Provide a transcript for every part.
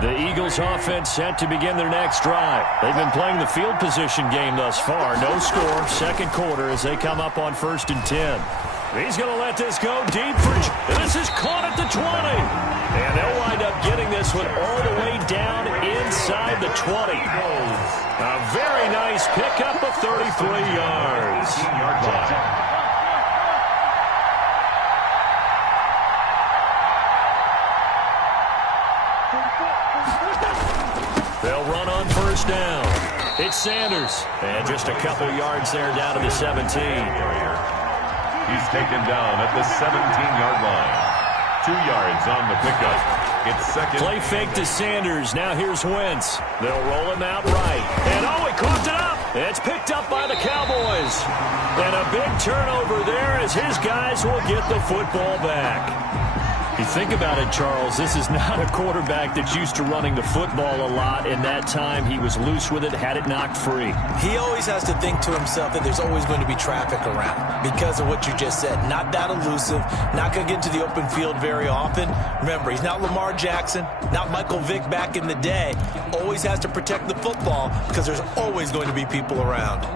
The Eagles offense set to begin their next drive. They've been playing the field position game thus far. No score, second quarter as they come up on 1st and 10. He's going to let this go deep for... This is caught at the 20. And they'll wind up getting this one all the way down inside the 20. A very nice pickup of 33 yards. They'll run on 1st down. It's Sanders. And just a couple yards there down to the 17. He's taken down at the 17-yard line. 2 yards on the pickup. It's second. Play fake to Sanders. Now here's Wentz. They'll roll him out right. And oh, he coughed it up. It's picked up by the Cowboys. And a big turnover there as his guys will get the football back. You think about it, Charles, this is not a quarterback that's used to running the football a lot. In that time, he was loose with it, had it knocked free. He always has to think to himself that there's always going to be traffic around because of what you just said. Not that elusive, not going to get into the open field very often. Remember, he's not Lamar Jackson, not Michael Vick back in the day. Always has to protect the football because there's always going to be people around.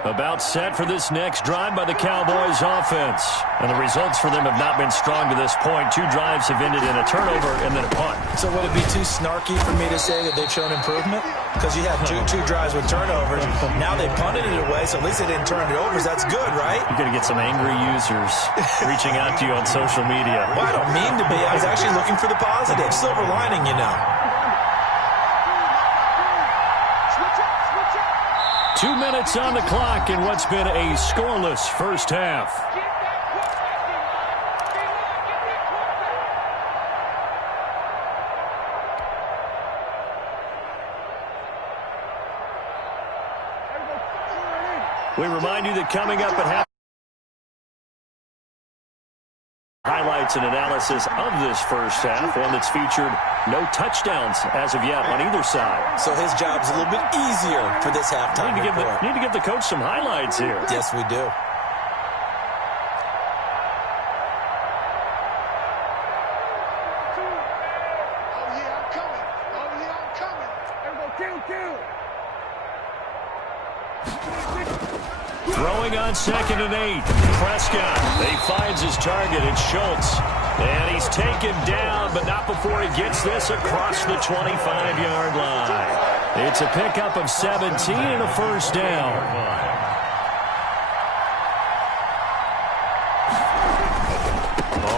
About set for this next drive by the Cowboys offense. And the results for them have not been strong to this point. 2 drives have ended in a turnover and then a punt. So would it be too snarky for me to say that they've shown improvement? Because you had two drives with turnovers. Now they punted it away, so at least they didn't turn it over. So that's good, right? You're going to get some angry users reaching out to you on social media. Well, I don't mean to be. I was actually looking for the positive. Silver lining, you know. 2 minutes on the clock in what's been a scoreless first half. We remind you that coming up at half, highlights and analysis of this first half, one that's featured no touchdowns as of yet on either side. So his job's a little bit easier for this halftime report. Need to give the coach some highlights here. Yes, we do. Throwing on 2nd and 8. Prescott. He finds his target. It's Schultz. And he's taken down, but not before he gets this across the 25-yard line. It's a pickup of 17 and a first down.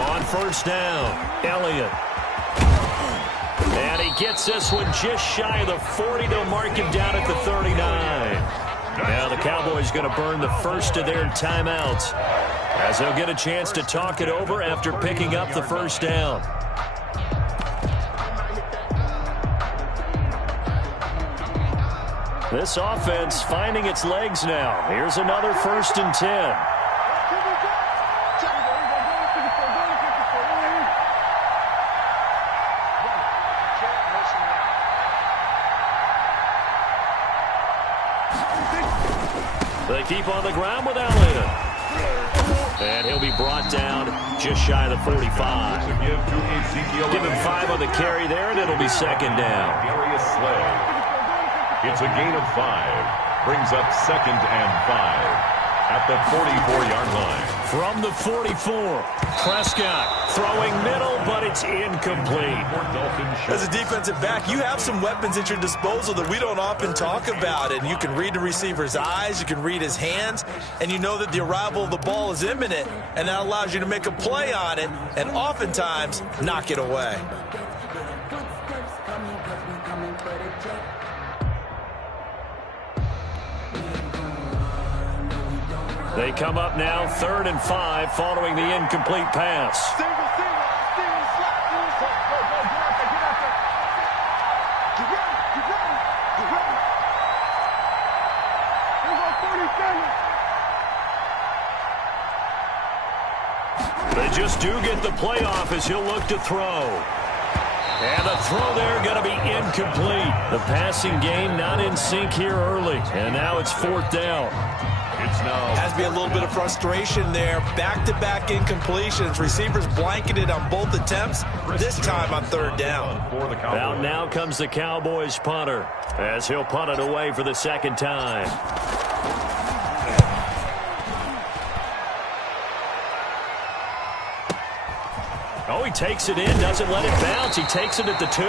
On 1st down, Elliott. And he gets this one just shy of the 40. They'll mark him down at the 39. Now the Cowboys going to burn the first of their timeouts as they'll get a chance to talk it over after picking up the first down. This offense finding its legs now. Here's another 1st and 10. They keep on the ground with Elliott. And he'll be brought down just shy of the 45. Give him 5 on the carry there, and it'll be 2nd down. It's a gain of 5. Brings up 2nd and 5 at the 44-yard line. From the 44, Prescott throwing middle, but it's incomplete. As a defensive back, you have some weapons at your disposal that we don't often talk about, and you can read the receiver's eyes, you can read his hands, and you know that the arrival of the ball is imminent, and that allows you to make a play on it and oftentimes knock it away. They come up now 3rd and 5 following the incomplete pass. They just do get the playoff as he'll look to throw. And the throw there going to be incomplete. The passing game not in sync here early. And now it's 4th down. Has to be a little bit of frustration there. Back-to-back incompletions. Receivers blanketed on both attempts, this time on 3rd down. Out now comes the Cowboys punter, as he'll punt it away for the 2nd time. Oh, he takes it in, doesn't let it bounce. He takes it at the 2.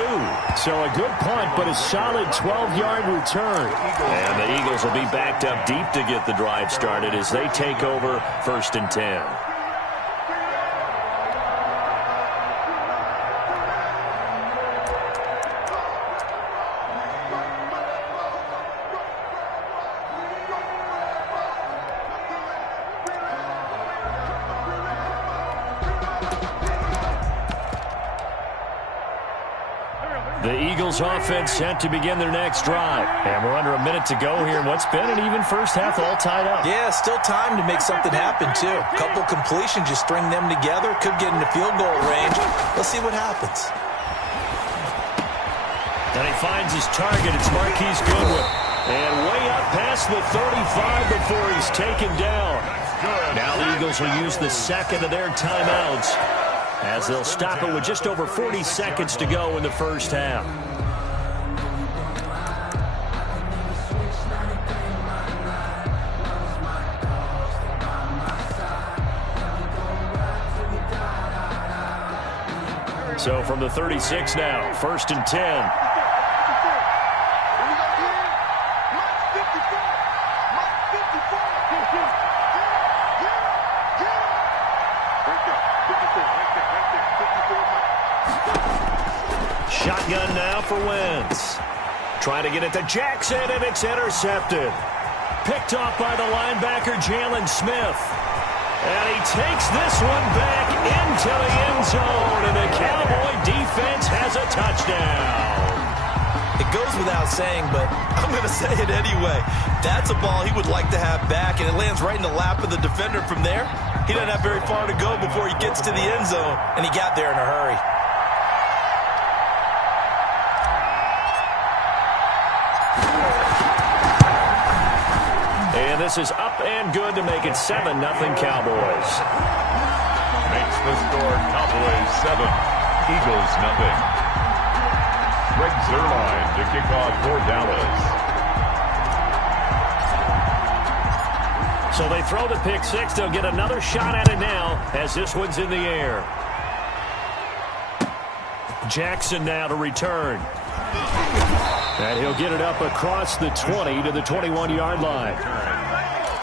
So a good punt, but a solid 12-yard return. And the Eagles will be backed up deep to get the drive started as they take over 1st and 10. The Eagles offense set to begin their next drive. And we're under a minute to go here in what's been an even first half, all tied up. Yeah, still time to make something happen, too. A couple completions, you string them together, could get into field goal range. Let's see what happens. And he finds his target. It's Marquise Goodwin. And way up past the 35 before he's taken down. Now the Eagles will use the 2nd of their timeouts, as they'll stop it with just over 40 seconds to go in the first half. So from the 36 now, 1st and 10. Shotgun now for Wentz. Trying to get it to Jackson, and it's intercepted. Picked off by the linebacker, Jalen Smith. And he takes this one back into the end zone, and the Cowboy defense has a touchdown. It goes without saying, but I'm going to say it anyway. That's a ball he would like to have back, and it lands right in the lap of the defender from there. He doesn't have very far to go before he gets to the end zone, and he got there in a hurry. And this is up and good to make it 7-0 Cowboys. Makes the score Cowboys 7, Eagles 0. Greg Zuerlein to kick off for Dallas. So they throw the pick 6. They'll get another shot at it now as this one's in the air. Jackson now to return. And he'll get it up across the 20 to the 21-yard line.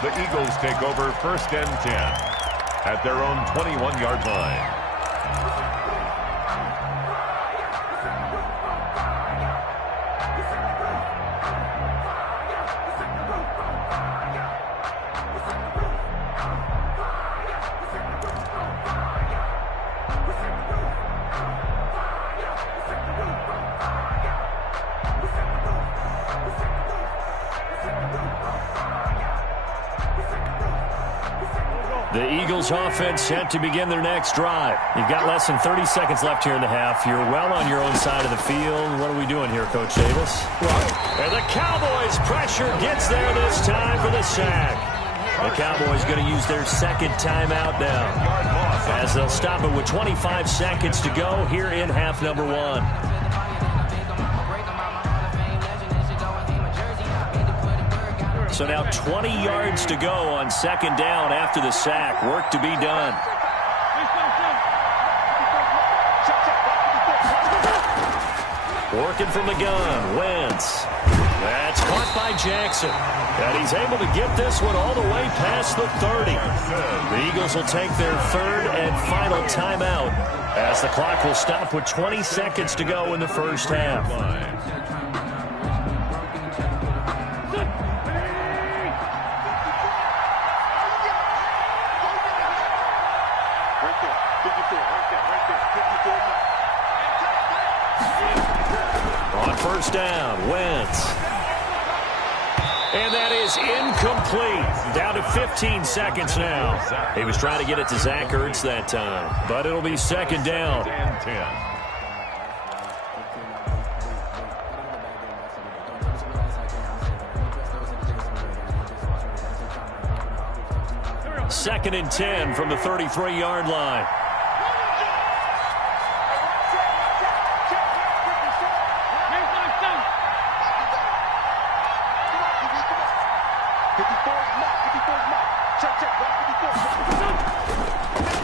The Eagles take over 1st and 10 at their own 21-yard line. The Eagles offense set to begin their next drive. You've got less than 30 seconds left here in the half. You're well on your own side of the field. What are we doing here, Coach Davis? And the Cowboys pressure gets there this time for the sack. The Cowboys going to use their 2nd timeout now, as they'll stop it with 25 seconds to go here in half number 1. So now 20 yards to go on 2nd down after the sack. Work to be done. Working from the gun, Wentz. That's caught by Jackson. And he's able to get this one all the way past the 30. The Eagles will take their 3rd and final timeout, as the clock will stop with 20 seconds to go in the first half. On 1st down, Wentz. And that is incomplete. Down to 15 seconds now. He was trying to get it to Zach Ertz that time, but it'll be 2nd down. 2nd and 10 from the 33-yard line.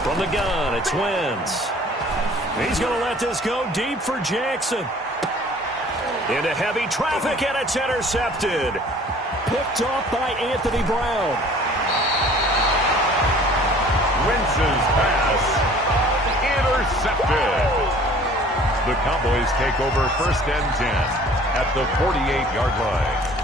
From the gun, it's Wentz. He's going to let this go deep for Jackson. Into heavy traffic, and it's intercepted. Picked off by Anthony Brown. Wentz's pass intercepted. The Cowboys take over 1st and 10 at the 48-yard line.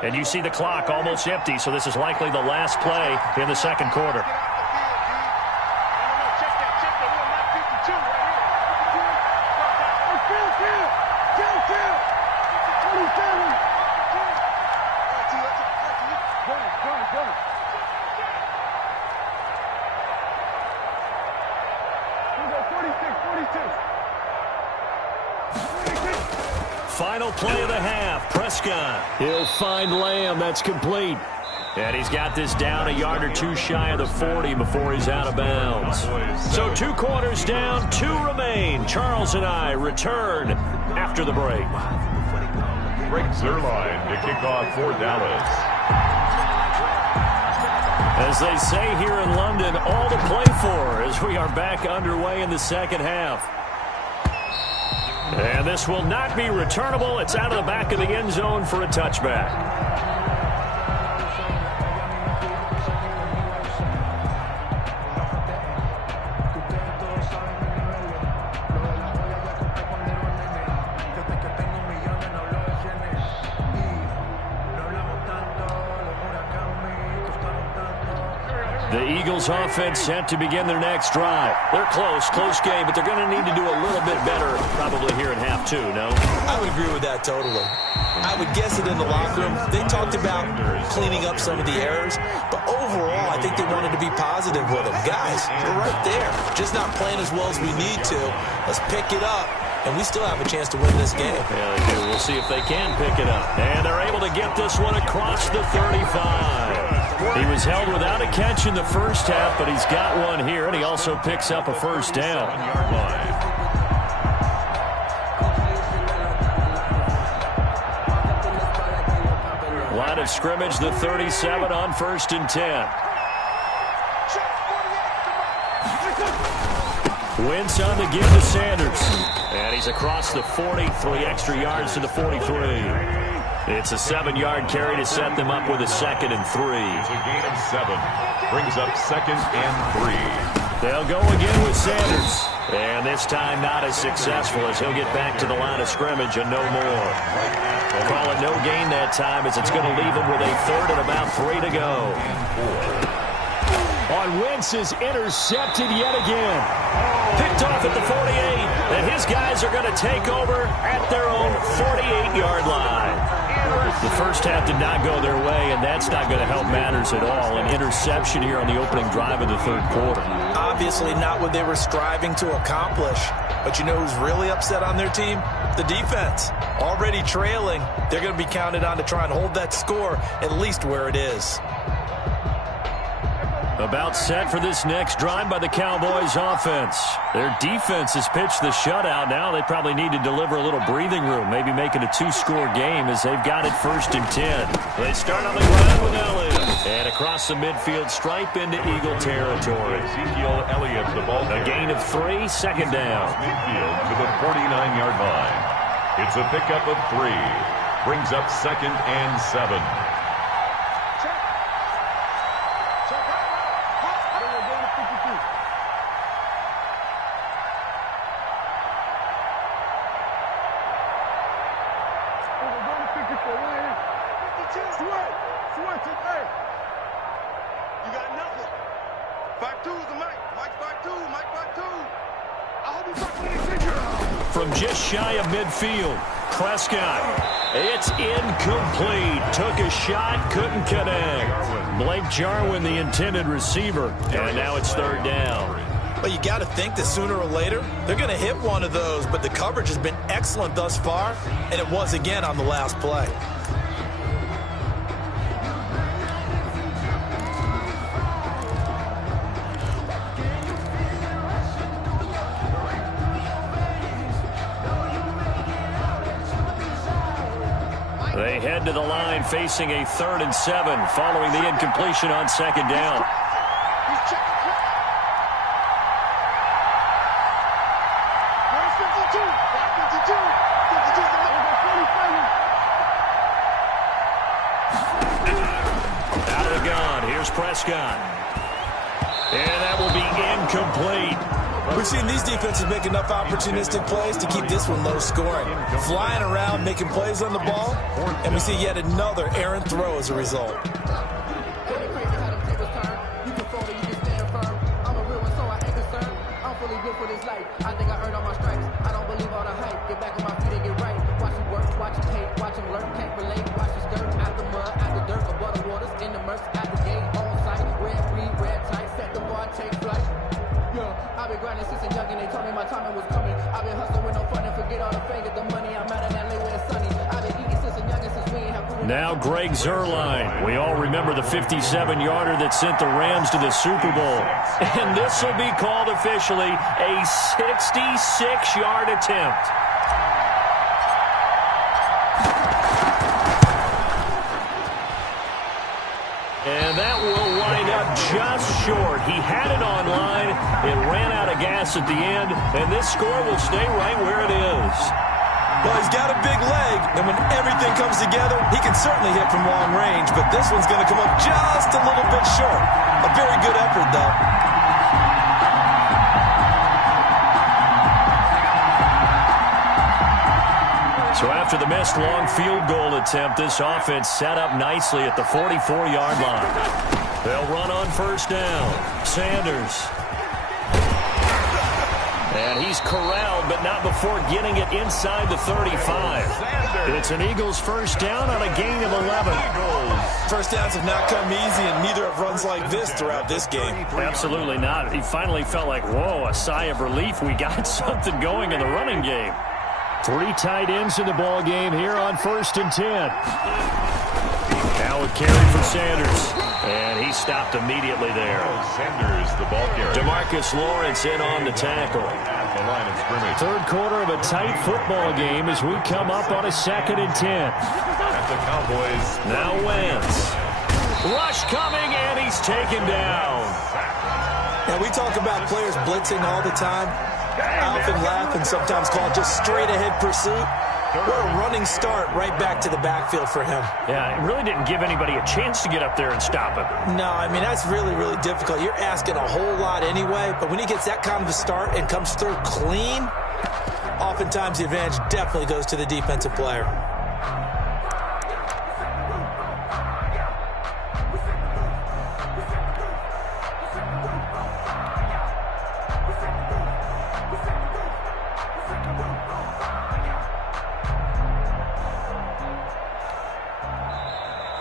And you see the clock almost empty, so this is likely the last play in the 2nd quarter. Final play of the half, Prescott. He'll find Lamb. That's complete. And he's got this down a yard or two shy of the 40 before he's out of bounds. So 2 quarters down, 2 remain. Charles and I return after the break. Greg Zuerlein to kick off for Dallas. As they say here in London, all to play for as we are back underway in the 2nd half. And this will not be returnable. It's out of the back of the end zone for a touchback. The Eagles offense set to begin their next drive. They're close game, but they're going to need to do a little bit better probably here in half 2, no? I would agree with that totally. I would guess it in the locker room. They talked about cleaning up some of the errors, but overall, I think they wanted to be positive with them. Guys, we're right there. Just not playing as well as we need to. Let's pick it up, and we still have a chance to win this game. Yeah, they do. We'll see if they can pick it up. And they're able to get this one across the 35. He was held without a catch in the first half, but he's got one here, and he also picks up a first down. Line of scrimmage, the 37 on 1st and 10. Wentz on the give to Sanders. And he's across the 40, 3 extra yards to the 43. It's a 7-yard carry to set them up with a 2nd and 3. It's a gain of 7. Brings up 2nd and 3. They'll go again with Sanders. And this time not as successful as he'll get back to the line of scrimmage and no more. They'll call it no gain that time as it's going to leave him with a 3rd and about 3 to go. On Wentz is intercepted yet again. Picked off at the 48. And his guys are going to take over at their own 48-yard line. The first half did not go their way, and that's not going to help matters at all. An interception here on the opening drive of the 3rd quarter. Obviously not what they were striving to accomplish. But you know who's really upset on their team? The defense. Already trailing, they're going to be counted on to try and hold that score at least where it is. About set for this next drive by the Cowboys offense. Their defense has pitched the shutout. Now they probably need to deliver a little breathing room, maybe make it a 2-score game as they've got it 1st and 10. They start on the ground with Elliott. And across the midfield stripe into Eagle territory. Ezekiel Elliott, the ball. A gain of 3, 2nd down. Midfield to the 49-yard line. It's a pickup of 3. Brings up 2nd and 7. From just shy of midfield, Prescott. It's incomplete. Took a shot, couldn't connect. Blake Jarwin, the intended receiver. And now it's 3rd down. Well, you got to think that sooner or later, they're going to hit one of those, but the coverage has been excellent thus far, and it was again on the last play. They head to the line facing a 3rd and 7 following the incompletion on 2nd down. Out of the gun, here's Prescott. And that will be incomplete. We've seen these defenses make enough opportunistic plays to keep this one low scoring. Flying around, making plays on the ball, and we see yet another errant throw as a result. I've been grinding since a young and they told me my timing was coming. I've been hustling with no fun and forget all the fame, get the money. I'm out of that late where it's sunny. I've been eating since a young and since we ain't have food. Now Greg Zuerlein. We all remember the 57-yarder that sent the Rams to the Super Bowl. And this will be called officially a 66-yard attempt. And that will wind up just short. He had it on line. It ran out of gas at the end, and this score will stay right where it is. Well, he's got a big leg, and when everything comes together, he can certainly hit from long range, but this one's going to come up just a little bit short. A very good effort, though. So after the missed long field goal attempt, this offense set up nicely at the 44-yard line. They'll run on 1st down. Sanders. And he's corralled, but not before getting it inside the 35. It's an Eagles 1st down on a gain of 11. First downs have not come easy, and neither have runs like this throughout this game. Absolutely not. He finally felt like, whoa, a sigh of relief. We got something going in the running game. 3 tight ends in the ball game here on 1st and 10. Now a carry for Sanders. And he stopped immediately there. Sanders, the ball carrier. DeMarcus Lawrence in on the tackle. At the line of scrimmage. 3rd quarter of a tight football game as we come up on a 2nd and 10. At the Cowboys. Now Wentz. Rush coming, and he's taken down. Now, we talk about players blitzing all the time. I often laugh and sometimes call it just straight-ahead pursuit. What a running start right back to the backfield for him. Yeah, it really didn't give anybody a chance to get up there and stop him. No, I mean, that's really, really difficult. You're asking a whole lot anyway, but when he gets that kind of a start and comes through clean, oftentimes the advantage definitely goes to the defensive player.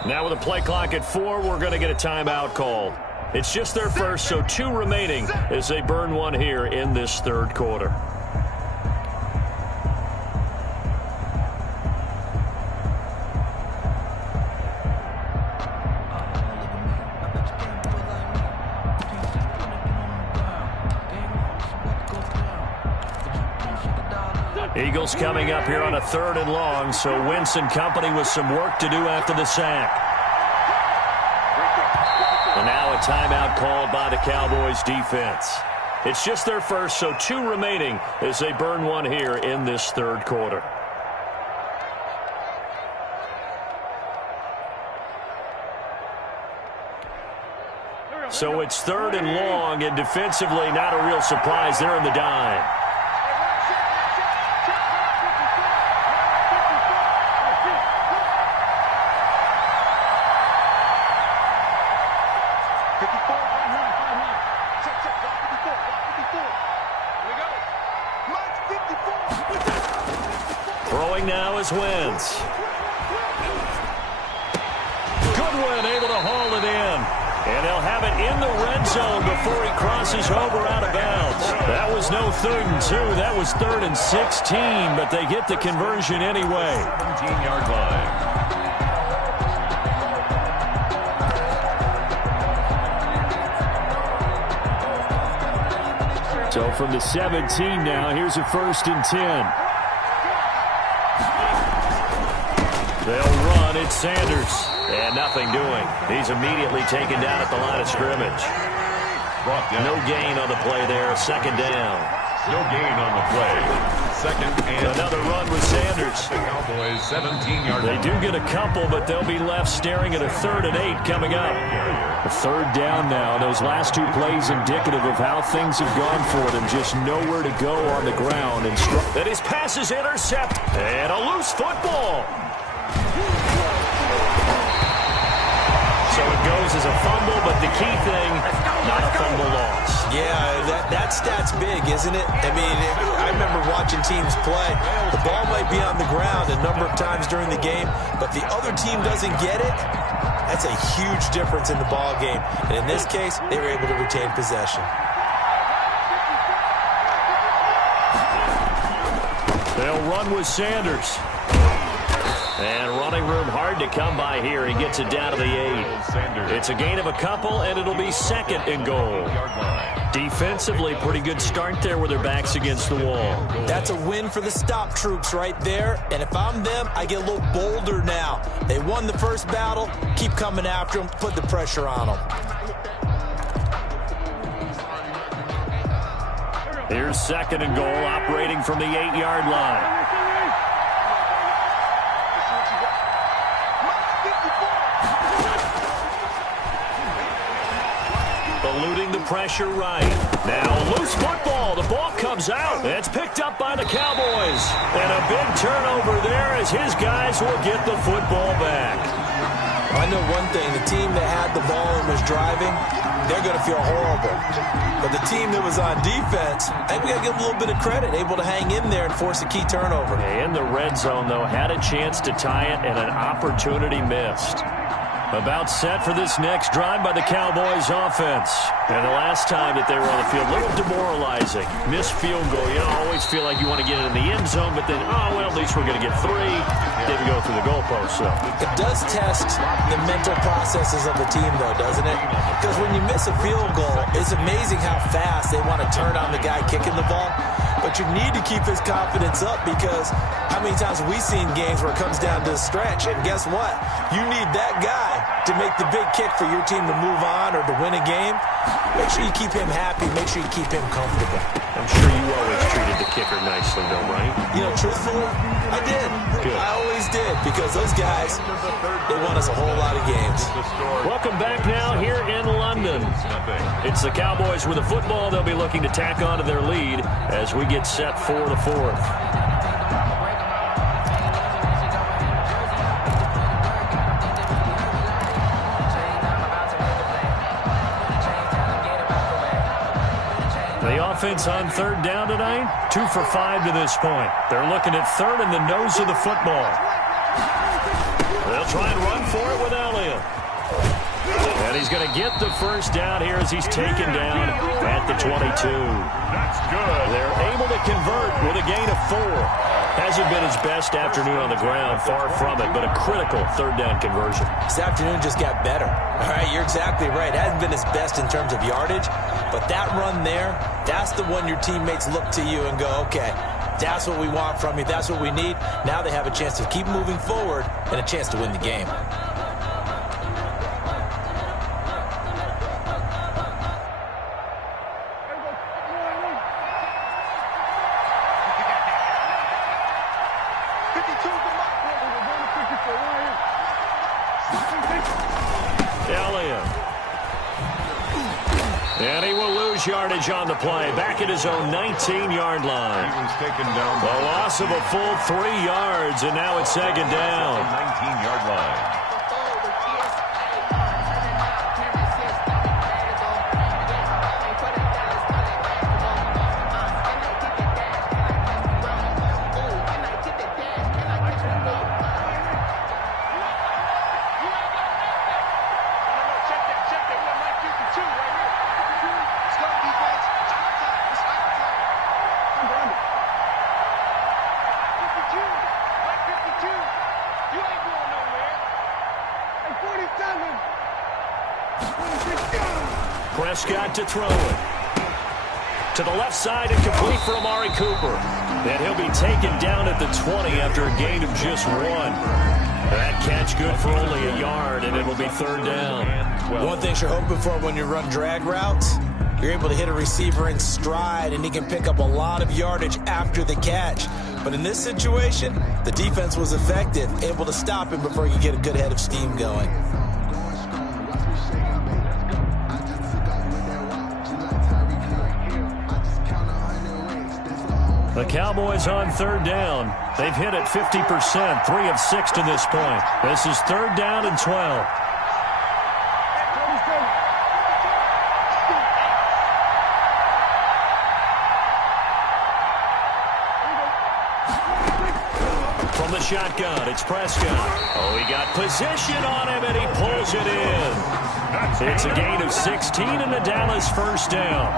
Now with a play clock at 4, we're going to get a timeout called. It's just their first, so 2 remaining as they burn one here in this 3rd quarter. Eagles coming up here on a 3rd and long, so Wentz and company with some work to do after the sack. And now a timeout called by the Cowboys defense. It's just their first, so 2 remaining as they burn one here in this 3rd quarter. So it's 3rd and long, and defensively not a real surprise. They're in the dime. Throwing now is Wentz. Goodwin able to haul it in. And they'll have it in the red zone before he crosses over out of bounds. That was no 3rd and 2. That was 3rd and 16, but they get the conversion anyway. 17-yard line. So from the 17 now, here's a 1st and 10. They'll run. It's Sanders. And nothing doing. He's immediately taken down at the line of scrimmage. No gain on the play there. 2nd down. No gain on the play. 2nd and another run with Sanders. The Cowboys 17-yard They do get a couple, but they'll be left staring at a 3rd and 8 coming up. A 3rd down now. Those last 2 plays indicative of how things have gone for them. Just nowhere to go on the ground. And his pass is intercepted. And a loose football. So it goes as a fumble, but the key thing, not a fumble loss. Yeah, that stat's big, isn't it? I mean, I remember watching teams play. The ball might be on the ground a number of times during the game, but the other team doesn't get it. That's a huge difference in the ball game. And in this case, they were able to retain possession. They'll run with Sanders. And running room hard to come by here. He gets it down to the 8. It's a gain of a couple, and it'll be 2nd and goal. Defensively, pretty good start there with their backs against the wall. That's a win for the stop troops right there. And if I'm them, I get a little bolder now. They won the first battle. Keep coming after them. Put the pressure on them. Here's 2nd and goal, operating from the 8-yard line. Eluding the pressure right. Now loose football. The ball comes out. It's picked up by the Cowboys. And a big turnover there as his guys will get the football back. I know one thing. The team that had the ball and was driving, they're going to feel horrible. But the team that was on defense, I think we got to give them a little bit of credit, able to hang in there and force a key turnover. In the red zone, though, had a chance to tie it and an opportunity missed. About set for this next drive by the Cowboys offense. And the last time that they were on the field, a little demoralizing. Missed field goal. You know, always feel like you want to get it in the end zone, but then, oh, well, at least we're going to get 3. Didn't go through the goalpost, so. It does test the mental processes of the team, though, doesn't it? Because when you miss a field goal, it's amazing how fast they want to turn on the guy kicking the ball. But you need to keep his confidence up because how many times have we seen games where it comes down to a stretch? And guess what? You need that guy to make the big kick for your team to move on or to win a game. Make sure you keep him happy. Make sure you keep him comfortable. I'm sure you always treated the kicker nicely, though, right? You know, truthfully, I did. Good. I always did because those guys, they won us a whole lot of games. Welcome back now here in London. It's the Cowboys with the football. They'll be looking to tack on to their lead as we get set for the 4th. The offense on 3rd down tonight, 2 for 5 to this point. They're looking at 3rd and the nose of the football. They'll try and run for it with Elliott. And he's going to get the 1st down here as he's taken down at the 22. That's good. They're able to convert with a gain of 4. Hasn't been his best afternoon on the ground, far from it, but a critical 3rd down conversion. This afternoon just got better. All right, you're exactly right. It hasn't been his best in terms of yardage, but that run there, that's the one your teammates look to you and go, okay, that's what we want from you. That's what we need. Now they have a chance to keep moving forward and a chance to win the game. And he will lose yardage on the play. Back at his own 19-yard line. He was taken down. A loss of a full 3 yards, and now it's 2nd down. 19-yard line. Prescott to throw it. To the left side and complete for Amari Cooper. And he'll be taken down at the 20 after a gain of just 1. That catch good for only a yard, and it'll be 3rd down. One thing you're hoping for when you run drag routes, you're able to hit a receiver in stride, and he can pick up a lot of yardage after the catch. But in this situation, the defense was effective, able to stop him before he could get a good head of steam going. The Cowboys on 3rd down. They've hit it 50%, 3 of 6 to this point. This is 3rd down and 12. From the shotgun, it's Prescott. Oh, he got position on him, and he pulls it in. It's a gain of 16 and the Dallas 1st down.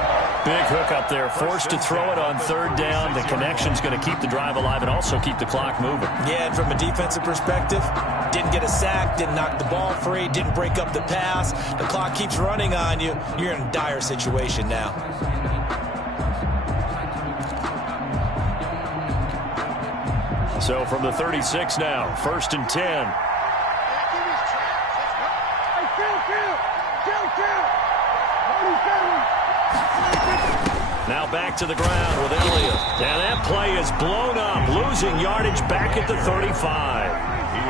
Big hook up there, forced to throw it on 3rd down. The connection's going to keep the drive alive and also keep the clock moving. Yeah, and from a defensive perspective, didn't get a sack, didn't knock the ball free, didn't break up the pass. The clock keeps running on you. You're in a dire situation now. So from the 36 now, 1st and 10. Now back to the ground with Elliott. And that play is blown up, losing yardage back at the 35.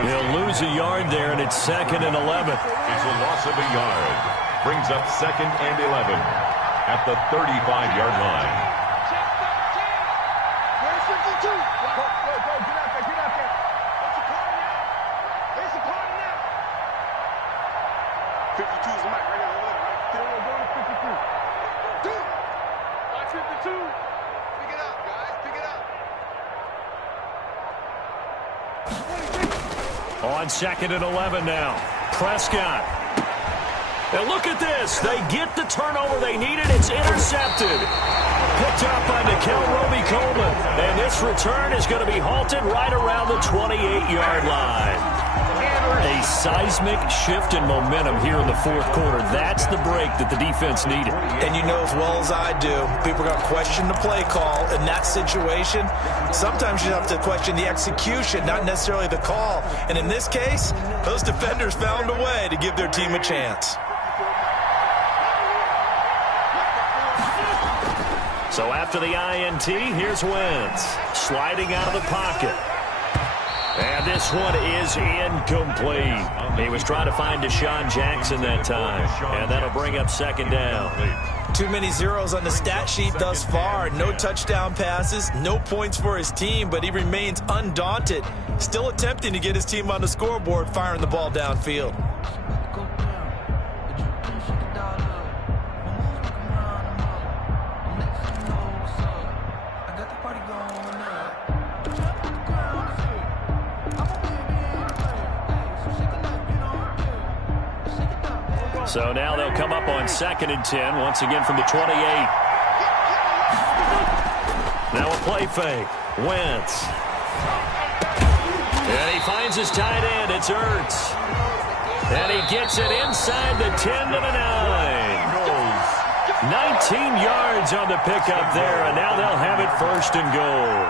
He'll lose a yard there, and it's 2nd and 11. It's a loss of a yard. Brings up 2nd and 11 at the 35-yard line. Where's 52? Go, get out there, get out there. What's the call now? There's the call now. 52 is the mic right now, right? Get over, go to 52. Dude, watch 52. Pick it up, guys, pick it up. On 2nd and 11 now. Prescott. Now look at this. They get the turnover they needed. It's intercepted. Picked up by Nickel Roby-Coleman. And this return is going to be halted right around the 28-yard line. A seismic shift in momentum here in the 4th quarter. That's the break that the defense needed. And you know as well as I do, people are going to question the play call in that situation. Sometimes you have to question the execution, not necessarily the call. And in this case, those defenders found a way to give their team a chance. So after the INT, here's Wentz. Sliding out of the pocket. And this one is incomplete. He was trying to find Deshaun Jackson that time. And that'll bring up 2nd down. Too many zeros on the stat sheet thus far. No touchdown passes, no points for his team, but he remains undaunted. Still attempting to get his team on the scoreboard, firing the ball downfield. So now they'll come up on 2nd and 10, once again from the 28. Now a play fake. Wentz. And he finds his tight end. It's Ertz. And he gets it inside the 10 to the 9. 19 yards on the pickup there, and now they'll have it 1st and goal.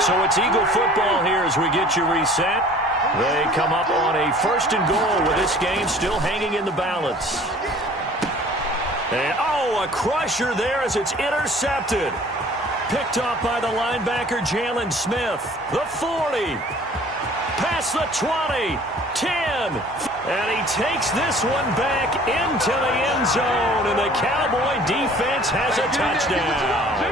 So it's Eagle football here as we get you reset. They come up on a 1st and goal with this game still hanging in the balance. And, oh, a crusher there as it's intercepted. Picked off by the linebacker, Jalen Smith. The 40. Past the 20. 10. And he takes this one back into the end zone. And the Cowboy defense has a touchdown.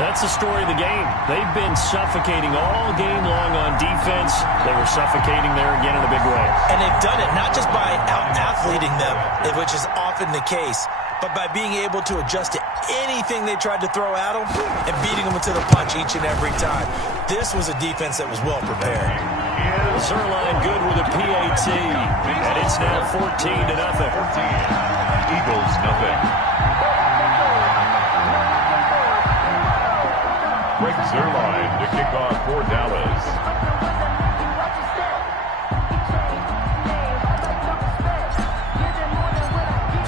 That's the story of the game. They've been suffocating all game long on defense. They were suffocating there again in a big way. And they've done it not just by out-athleting them, which is often the case, but by being able to adjust to anything they tried to throw at them and beating them to the punch each and every time. This was a defense that was well prepared. Zerline good with a PAT. And it's now 14-0. Eagles nothing. Greg Zerline to kick off for Dallas.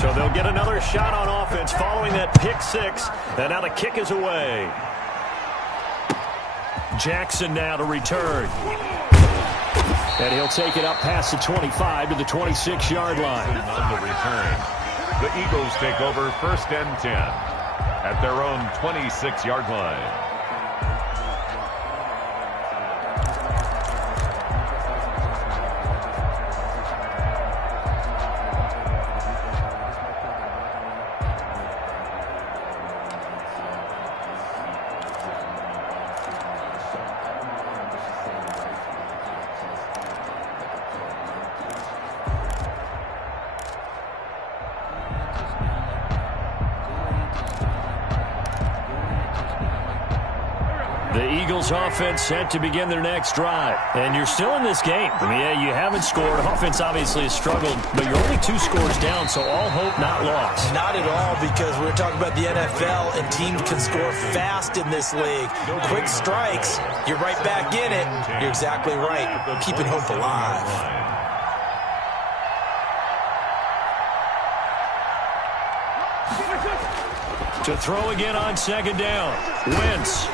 So they'll get another shot on offense following that pick six. And now the kick is away. Jackson now to return. And he'll take it up past the 25 to the 26-yard line. On the return, the Eagles take over 1st and 10 at their own 26-yard line. Offense set to begin their next drive. And you're still in this game. I mean, yeah, you haven't scored. Offense obviously has struggled, but you're only 2 scores down, so all hope not lost. Not at all, because we're talking about the NFL, and teams can score fast in this league. Quick strikes, you're right back in it. You're exactly right. Keeping hope alive. To throw again on 2nd down. Wentz.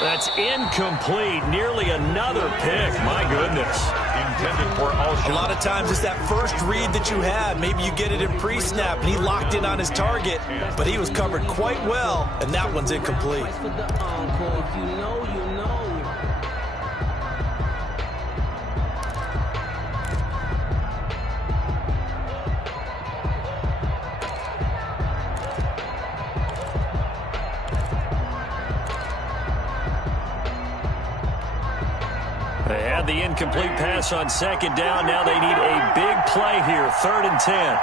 That's incomplete. Nearly another pick. My goodness. Intended for all shots. A lot of times it's that first read that you have. Maybe you get it in pre-snap, and he locked in on his target, but he was covered quite well, and that one's incomplete. They had the incomplete pass on 2nd down. Now they need a big play here. 3rd and 10.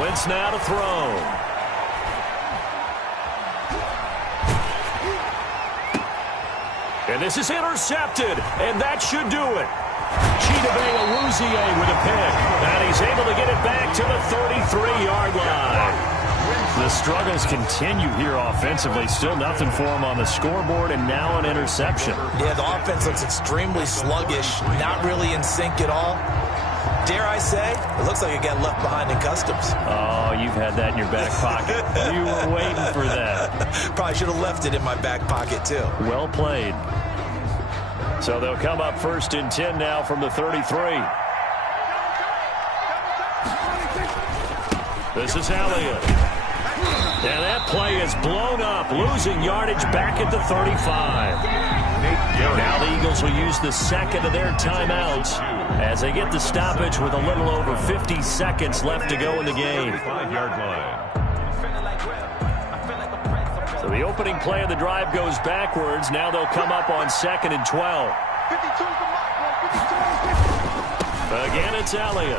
Wentz now to throw. And this is intercepted, and that should do it. Chidobe Awuzie with a pick, and he's able to get it back to the 33-yard line. The struggles continue here offensively. Still nothing for him on the scoreboard, and now an interception. Yeah, the offense looks extremely sluggish, not really in sync at all. Dare I say, it looks like it got left behind in customs. Oh, you've had that in your back pocket. You were waiting for that. Probably should have left it in my back pocket, too. Well played. So they'll come up 1st and 10 now from the 33. This is Elliott. And that play is blown up, losing yardage back at the 35. Now the Eagles will use the 2nd of their timeouts as they get the stoppage with a little over 50 seconds left to go in the game. 5-yard line. So the opening play of the drive goes backwards. Now they'll come up on 2nd and 12. Again, it's Elliott.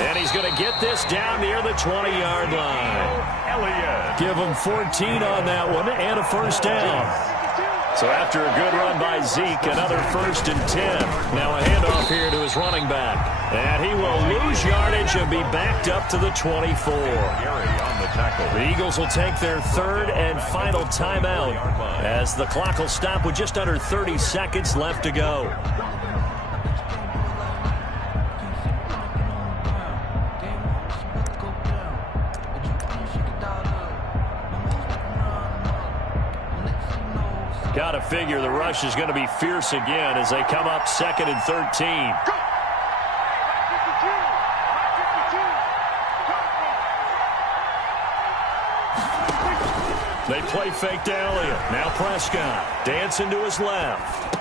And he's going to get this down near the 20-yard line. Elliott. Give him 14 on that one and a 1st down. So after a good run by Zeke, another 1st and 10. Now a handoff here to his running back. And he will lose yardage and be backed up to the 24. The Eagles will take their 3rd and final timeout as the clock will stop with just under 30 seconds left to go. Got to figure the rush is going to be fierce again as they come up 2nd and 13. They play fake to Elliott. Now Prescott dancing to his left.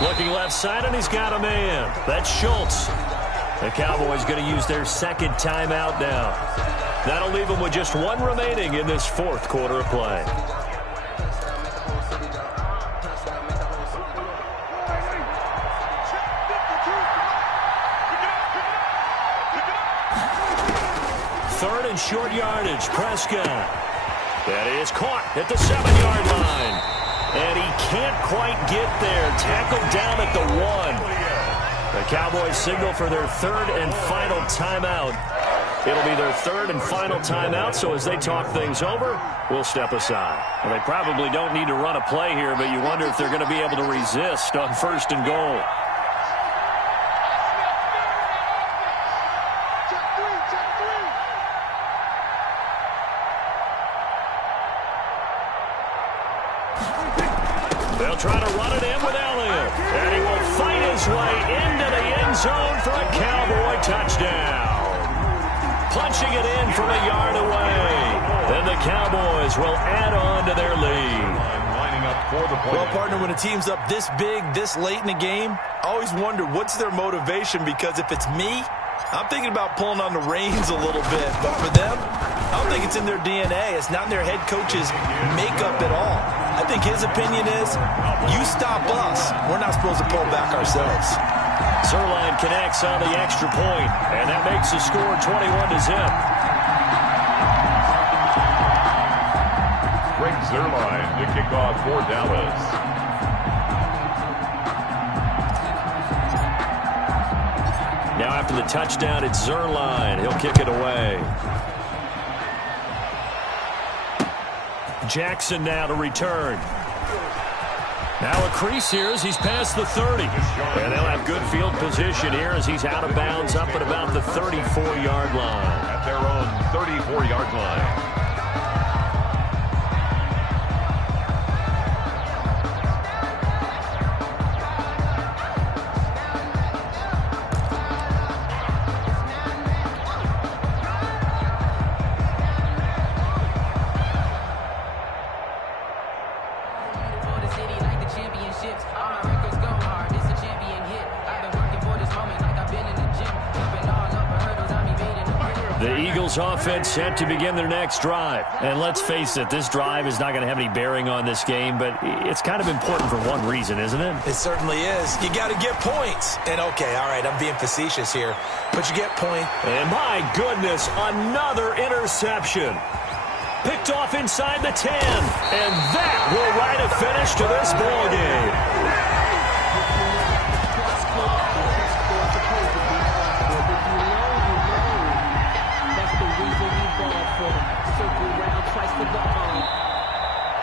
Looking left side, and he's got a man. That's Schultz. The Cowboys going to use their 2nd timeout now. That'll leave them with just 1 remaining in this 4th quarter of play. Third and short yardage, Prescott. That is caught at the 7-yard line. And he can't quite get there. Tackled down at the 1. The Cowboys signal for their 3rd and final timeout It'll be their third and final timeout, so as they talk things over, we'll step aside. Well, they probably don't need to run a play here, but you wonder if they're going to be able to resist on first and goal. They'll try to run it in with Elliott, and he will fight his way into the end zone for a Cowboy touchdown. Punching it in from a yard away. Then the Cowboys will add on to their lead. Lining up for the play. Well, partner, when a team's up this big, this late in the game, I always wonder what's their motivation, because if it's me, I'm thinking about pulling on the reins a little bit. But for them, I don't think it's in their DNA. It's not in their head coach's makeup at all. I think his opinion is, you stop us, we're not supposed to pull back ourselves. Zerline connects on the extra point, and that makes the score 21-0. Greg Zerline to kick off for Dallas. Now after the touchdown, it's Zerline. He'll kick it away. Jackson now to return. Now a crease here as he's past the 30. And they'll have good field position here as he's out of bounds up at about the 34-yard line. At their own 34-yard line. Offense set to begin their next drive. And let's face it, this drive is not going to have any bearing on this game, but it's kind of important for one reason, isn't it? It certainly is. You got to get points. And okay, all right, I'm being facetious here, but you get point. And my goodness, another interception. Picked off inside the 10. And that will write a finish to this ball game.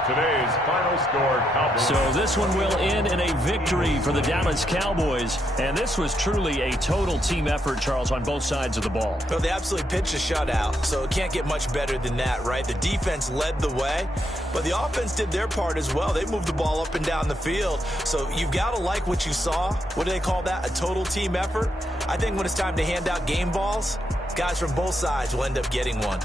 Today's final score, Cowboys. So this one will end in a victory for the Dallas Cowboys. And this was truly a total team effort, Charles, on both sides of the ball. Well, they absolutely pitched a shutout, so it can't get much better than that, right? The defense led the way, but the offense did their part as well. They moved the ball up and down the field. So you've got to like what you saw. What do they call that? A total team effort? I think when it's time to hand out game balls, guys from both sides will end up getting one.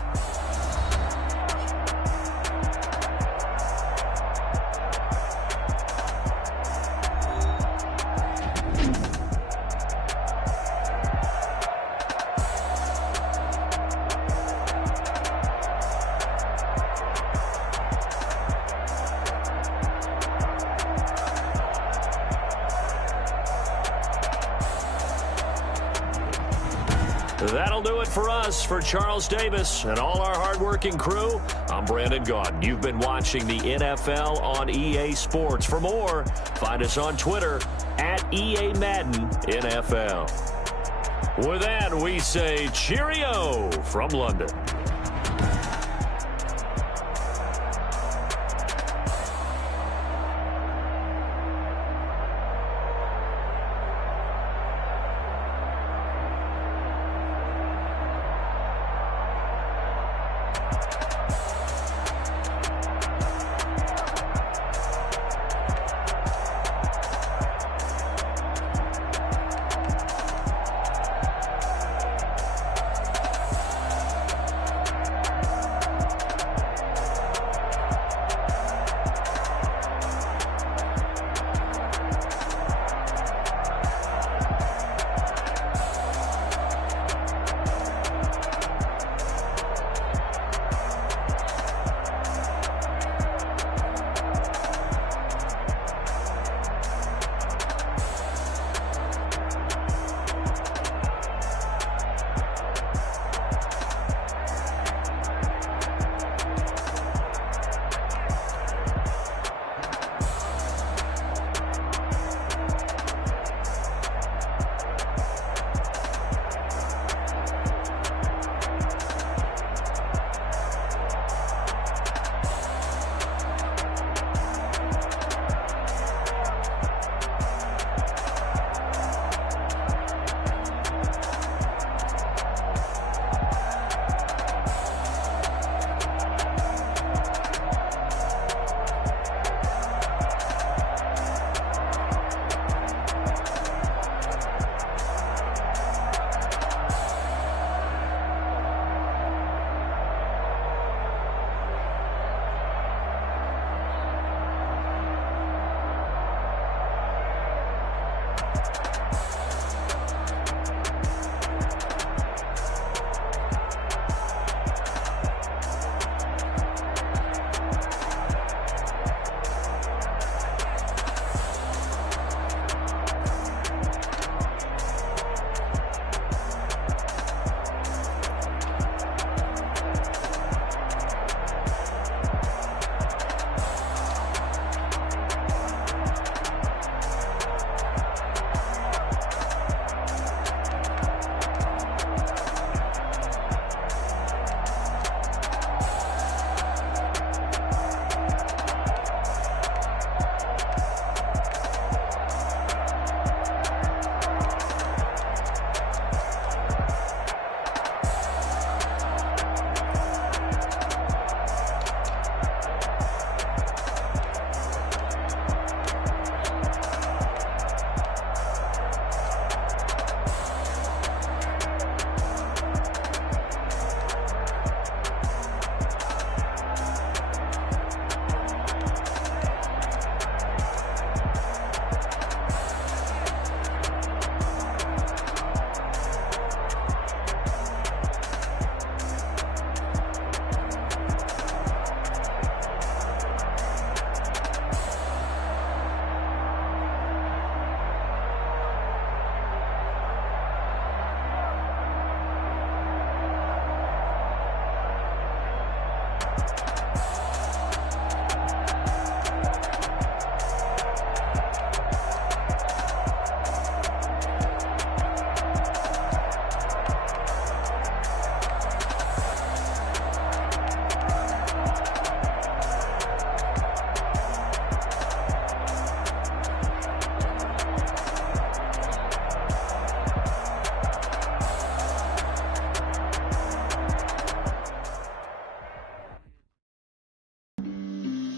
That'll do it for us. For Charles Davis and all our hardworking crew, I'm Brandon Gaudin. You've been watching the NFL on EA Sports. For more, find us on Twitter at EA Madden NFL. With that, we say cheerio from London.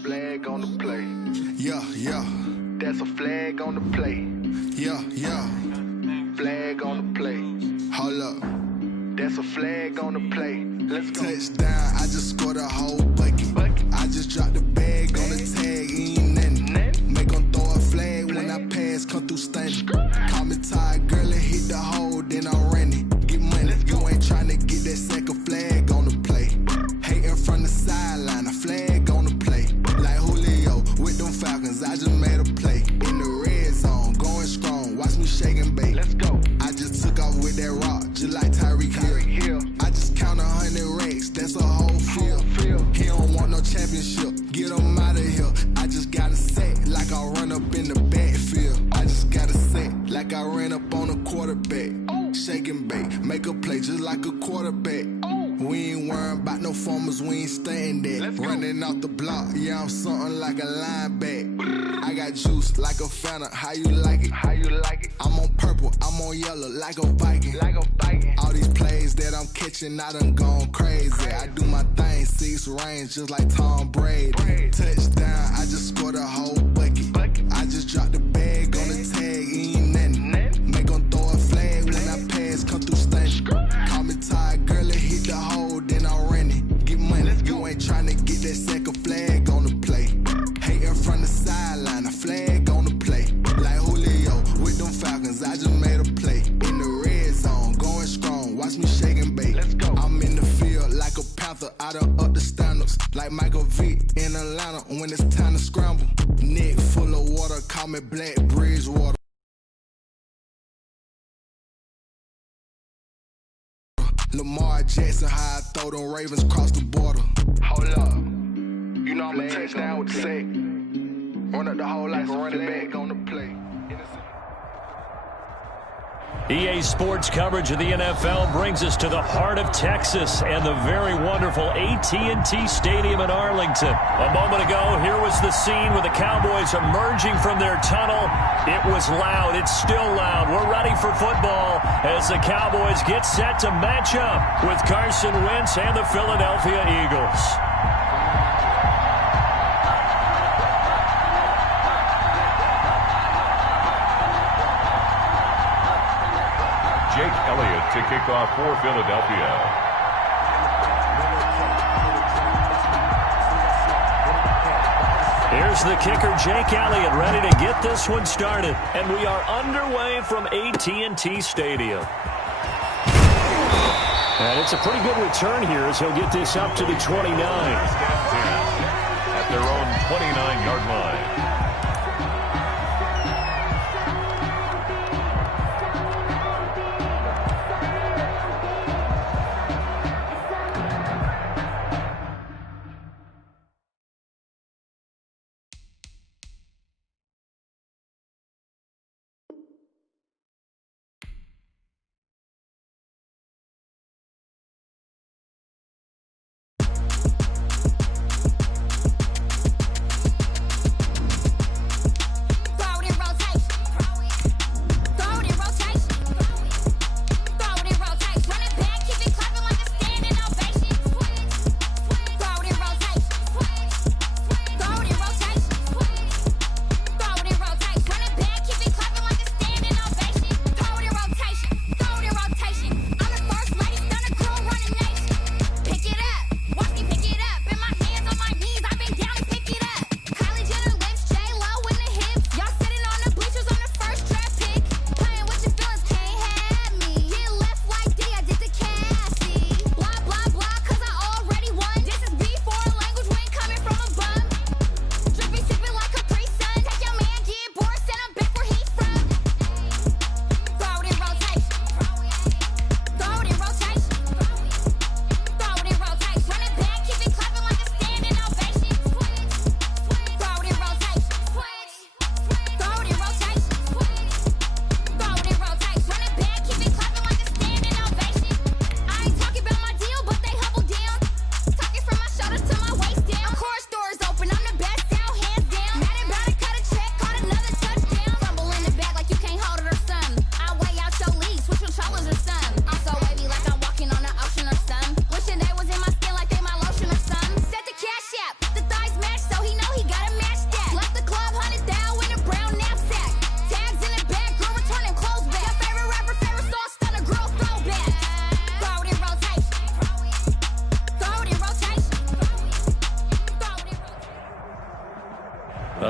Flag on the play. Yeah, yeah. That's a flag on the play. Yeah, yeah. Flag on the play. Hold up. That's a flag on the play. Let's go. Touchdown, I just scored a whole bucket. I just dropped the bag on the tag, ain't nothing. Make 'em throw a flag when I pass, come through stunning. Call me tired, girl, and hit the hole, then I'm running. Get money, you ain't tryna get that second flag on the play. Hating from the sideline, a flag on the play. Like Julio with them Falcons, I just made a play. In the red zone, going strong, watch me shake and bake. Let's go. I just took off with that rock, just like Tyreek Hill. I just count 100 racks, that's a whole field. He don't want no championship, get him out of here. I just got a set, like I run up in the backfield. I just got a set, like I ran up on a quarterback. Shake and bake, make a play just like a quarterback. We ain't worrying about no formers, we ain't staying there. Running off the block, yeah, I'm something like a lineback. I got juice like a Fanta, how you like it? How you like it? I'm on purple, I'm on yellow, like a Viking. Like a Viking. All these plays that I'm catching, I done gone crazy. I do my thing, 6 range, just like Tom Brady. Touchdown, I just scored a whole bucket. I just dropped the bag on the tag, ain't nothing. Make 'em throw a flag when I pass, come through stunning. Call me tired, girl, and hit the hole, then I'm running. Get money, you ain't tryna get that second flag on the play. Hating from the sideline, a flag on the play. Like Julio with them Falcons, I just made a play. In the red zone, going strong, watch me shake and bake. Let's go. I'm in the field like a Panther, I done up the standards. Like Michael Vick in Atlanta when it's time to scramble. Neck full of water, call me Black Bridgewater. Lamar Jackson, how I throw them Ravens across the border. Hold up. You know I'm a touchdown with the sack. Run up the whole like a running back on the play. EA Sports coverage of the NFL brings us to the heart of Texas and the very wonderful AT&T Stadium in Arlington. A moment ago, here was the scene with the Cowboys emerging from their tunnel. It was loud. It's still loud. We're ready for football as the Cowboys get set to match up with Carson Wentz and the Philadelphia Eagles. Jake Elliott to kick off for Philadelphia. Here's Here's the kicker, Jake Elliott, ready to get this one started. And we are underway from AT&T Stadium. And it's a pretty good return here as he'll get this up to the 29. At their own 29-yard line.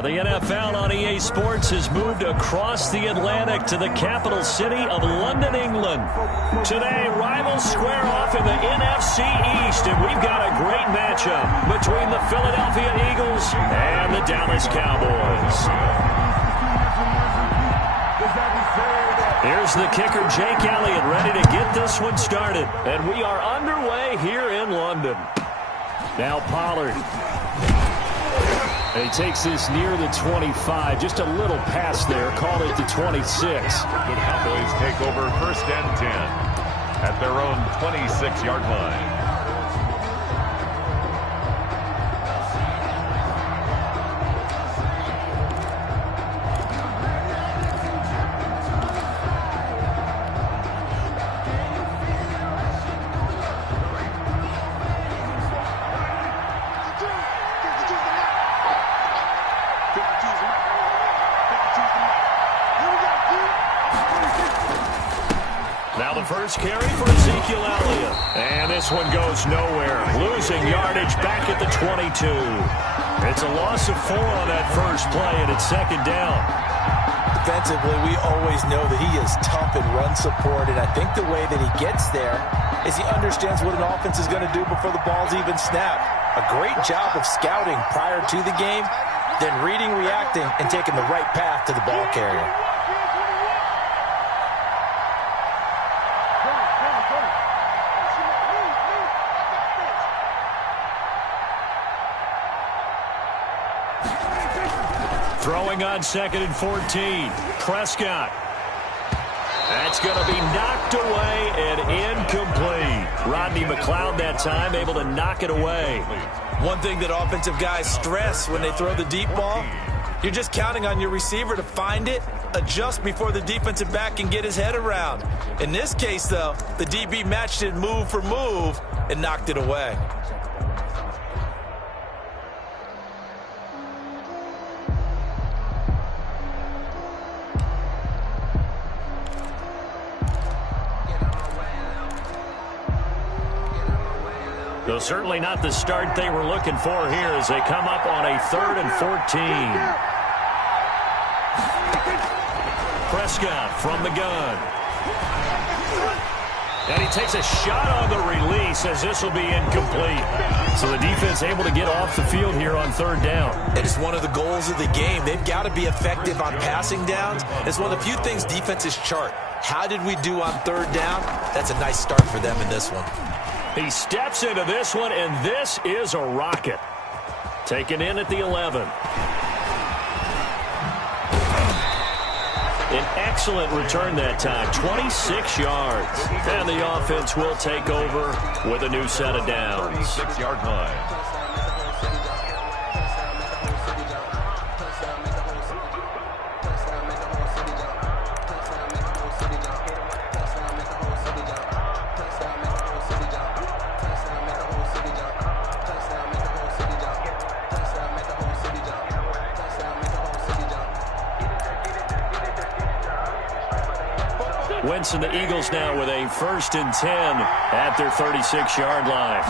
The NFL on EA Sports has moved across the Atlantic to the capital city of London, England. Today, rivals square off in the NFC East, and we've got a great matchup between the Philadelphia Eagles and the Dallas Cowboys. Here's the kicker, Jake Elliott, ready to get this one started. And we are underway here in London. Now Pollard. He takes this near the 25. Just a little pass there. Call it the 26. The Cowboys take over 1st and 10 at their own 26-yard line. Now the first carry for Ezekiel Elliott. And this one goes nowhere. Losing yardage back at the 22. It's a loss of 4 on that first play, and it's 2nd down. Defensively, we always know that he is tough in run support, and I think the way that he gets there is he understands what an offense is going to do before the ball's even snapped. A great job of scouting prior to the game, then reading, reacting, and taking the right path to the ball carrier. Throwing on 2nd and 14. Prescott. That's going to be knocked away and incomplete. Rodney McLeod that time able to knock it away. One thing that offensive guys stress when they throw the deep ball, you're just counting on your receiver to find it, adjust before the defensive back can get his head around. In this case, though, the DB matched it move for move and knocked it away. The So certainly not the start they were looking for here as they come up on a 3rd and 14. Prescott from the gun. And he takes a shot on the release as this will be incomplete. So the defense able to get off the field here on 3rd down. It is one of the goals of the game. They've got to be effective on passing downs. It's one of the few things defenses chart. How did we do on 3rd down? That's a nice start for them in this one. He steps into this one, and this is a rocket. Taken in at the 11. An excellent return that time, 26 yards. And the offense will take over with a new set of downs. 6-yard line. Wentz and the Eagles now with a 1st and 10 at their 36-yard line.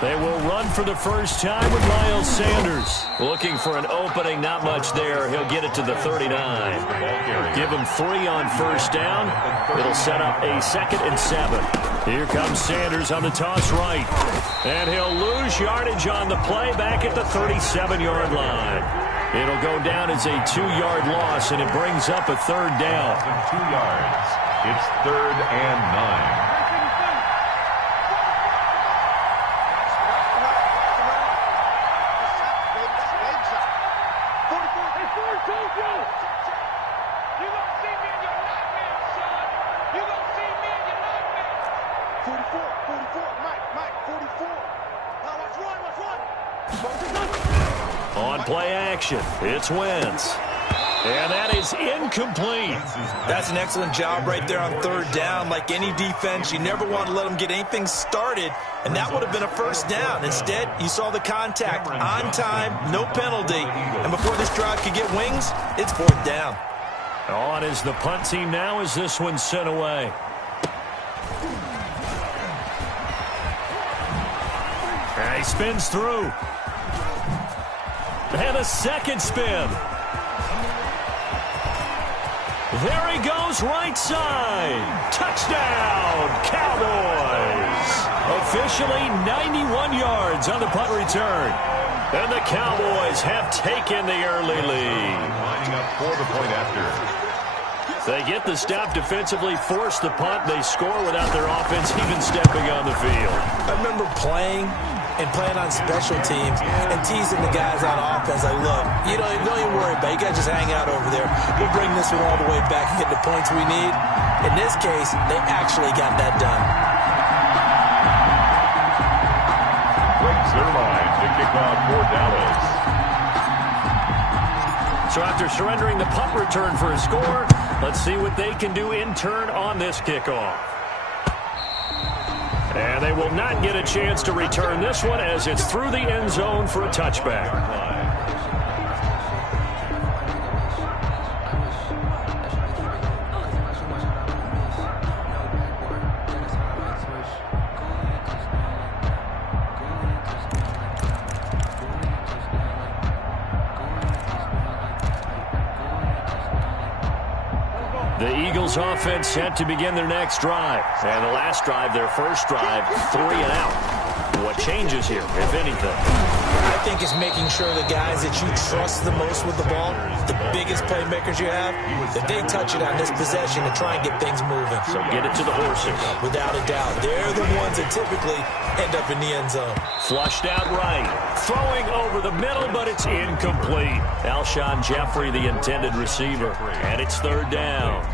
They will run for the first time with Miles Sanders. Looking for an opening, not much there. He'll get it to the 39. Give him 3 on 1st down. It'll set up a 2nd and 7. Here comes Sanders on the toss right. And he'll lose yardage on the play back at the 37-yard line. It'll go down as a 2-yard loss, and it brings up a 3rd down. 2 yards. It's 3rd and 9. On play action, it's Wentz. And that is incomplete. That's an excellent job right there on 3rd down. Like any defense, you never want to let them get anything started, and that would have been a 1st down. Instead, you saw the contact on time, no penalty, and before this drive could get wings, it's 4th down. On is the punt team now as this one's sent away. And he spins through. And a 2nd spin. There he goes, right side. Touchdown, Cowboys. Officially 91 yards on the punt return. And the Cowboys have taken the early lead. Lining up for the point after. They get the stop defensively, force the punt. They score without their offense even stepping on the field. I remember playing on special teams and teasing the guys on offense. Like, look, don't even worry about it. You guys just hang out over there. We'll bring this one all the way back and get the points we need. In this case, they actually got that done. Greg Zerline to kick off for Dallas. So after surrendering the punt return for a score, let's see what they can do in turn on this kickoff. And they will not get a chance to return this one as it's through the end zone for a touchback. The Eagles offense set to begin their next drive. And the last drive, their first drive, 3 and out. What changes here, if anything? I think it's making sure the guys that you trust the most with the ball, the biggest playmakers you have, that they touch it on this possession to try and get things moving. So get it to the horses. Without a doubt. They're the ones that typically end up in the end zone. Flushed out right. Throwing over the middle, but it's incomplete. Alshon Jeffrey, the intended receiver. And it's 3rd down.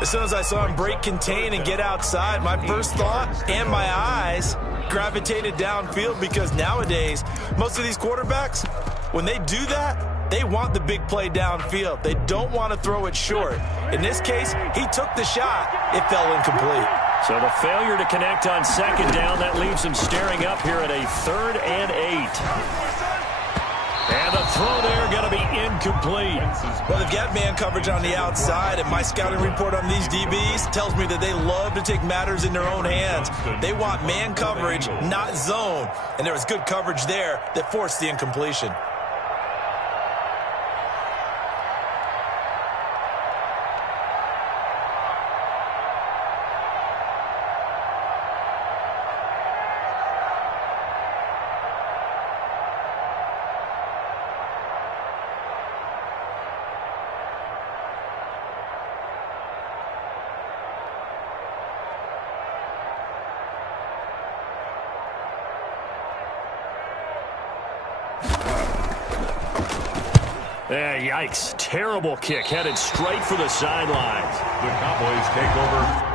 As soon as I saw him break contain and get outside, my first thought and my eyes gravitated downfield, because nowadays, most of these quarterbacks, when they do that, they want the big play downfield. They don't want to throw it short. In this case, he took the shot. It fell incomplete. So the failure to connect on 2nd down, that leaves him staring up here at a 3rd and 8. And the throw there going to be incomplete. Well, they've got man coverage on the outside, and my scouting report on these DBs tells me that they love to take matters in their own hands. They want man coverage, not zone. And there was good coverage there that forced the incompletion. Yeah, yikes. Terrible kick headed straight for the sidelines. The Cowboys take over.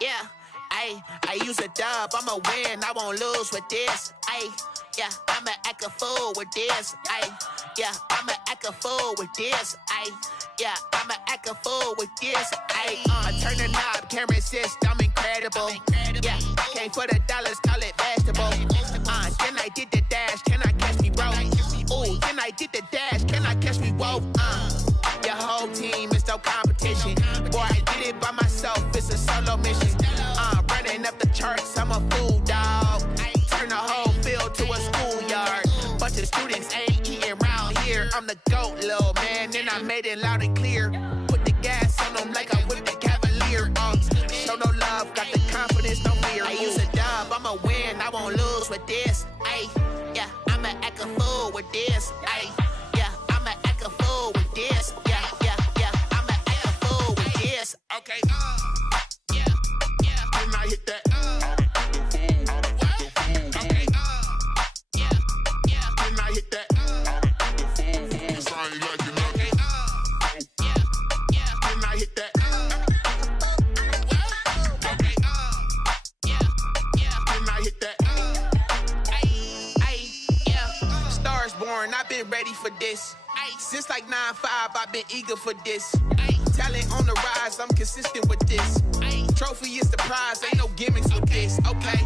Yeah, I use a dub, I'ma win, I won't lose with this. Yeah, I'ma act a fool with this. Yeah, I'ma act a fool with this. Yeah, I'ma act a fool with this. I turn the knob, can't resist, I'm incredible. Yeah, came for the dollars, call it vegetable. Then I did the dash, can I catch me, bro? Ooh, then I did the dash, can I catch me, whoa? Your whole team is no competition. Boy, I did it by myself, it's a solo mission. Running up the charts, I'm a fool, dog. Turn the whole field to a schoolyard. Bunch of students ain't eating round here. I'm the GOAT, little man, and I made it loud and clear. Put the gas on them like I'm with the Cavalier. Show no love, got the confidence, no fear. I use a dub, I'ma win, I won't lose with this. Yeah, I'ma act a fool with this. Yeah, I'ma act a fool with this. Yeah, I'ma act a fool with this. Okay, yeah, and I hit that. Okay, yeah, and I hit that. Sorry, like you know. Okay, yeah, and I hit that. Okay, yeah, and I hit that. Yeah, stars born, I've been ready for this. Since like 9-5, I've been eager for this. Talent on the rise, I'm consistent with this. Trophy is the prize, ain't no gimmicks with this. Okay,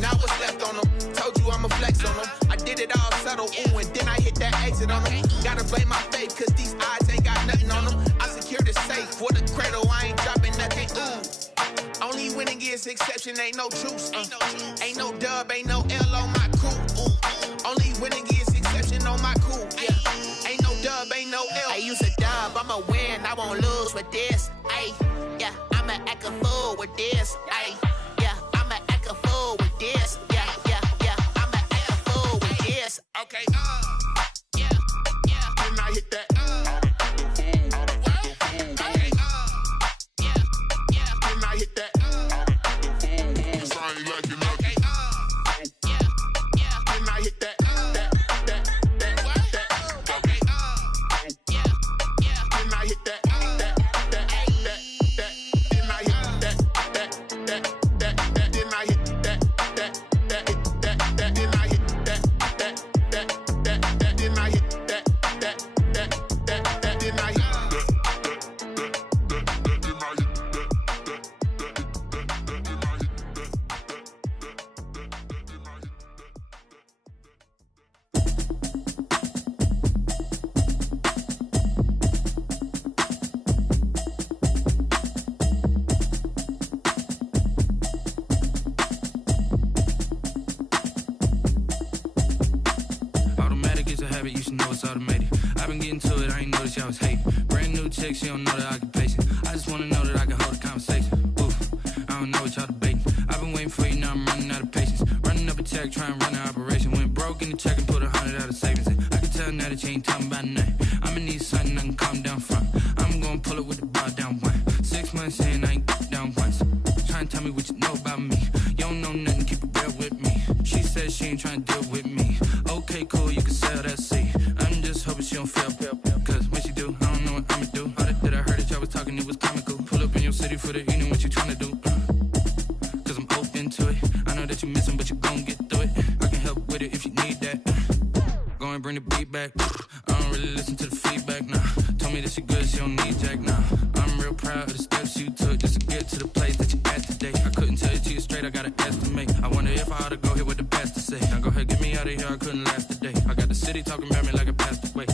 now what's left on them? Told you I'ma flex on them. I did it all subtle, ooh, and then I hit that exit on them. Gotta blame my faith, cause these eyes ain't got nothing on them. I secured the safe with a cradle, I ain't dropping nothing, ooh. Only winning is exception, ain't no truce. Ain't no dub, ain't no L on my crew. Ooh. Only winning is exception on my crew. Yeah. Ain't no dub, ain't no L. I use a dub, I'ma win, I won't lose with this. Yeah, I'ma act a fool with this. Yeah, I'ma act a fool with this. Yeah, I'ma act a fool with this. Okay, yeah, and I hit that. Okay, yeah, and I hit that. Sorry, like you know. Okay, yeah, and I hit that. She don't know the occupation. I just wanna know that I can hold a conversation. Oof, I don't know what y'all debating. I've been waiting for you, now I'm running out of patience. Running up a check, trying to run an operation. Went broke in the check and put 100 out of savings in. I can tell now that you ain't talking about nothing. I'ma need something I can calm down from. I'm gonna pull it with the bar down one. 6 months in, I ain't down once. Trying to tell me what you know about me. You don't know nothing, keep it real with me. She said she ain't trying to deal with me. Okay, cool, you can sell that seat. I'm just hoping she don't fail. Cause when she do, I don't know what I'ma do. All that I heard that y'all was talking, it was comical. that she good, she don't need Jack now. I'm real proud of the steps you took just to get to the place that you at today. I couldn't tell it to you straight, I gotta estimate. I wonder if I ought to go here with the best to say. Now go ahead, get me out of here, I couldn't last a day. I got the city talking about me like a passed away.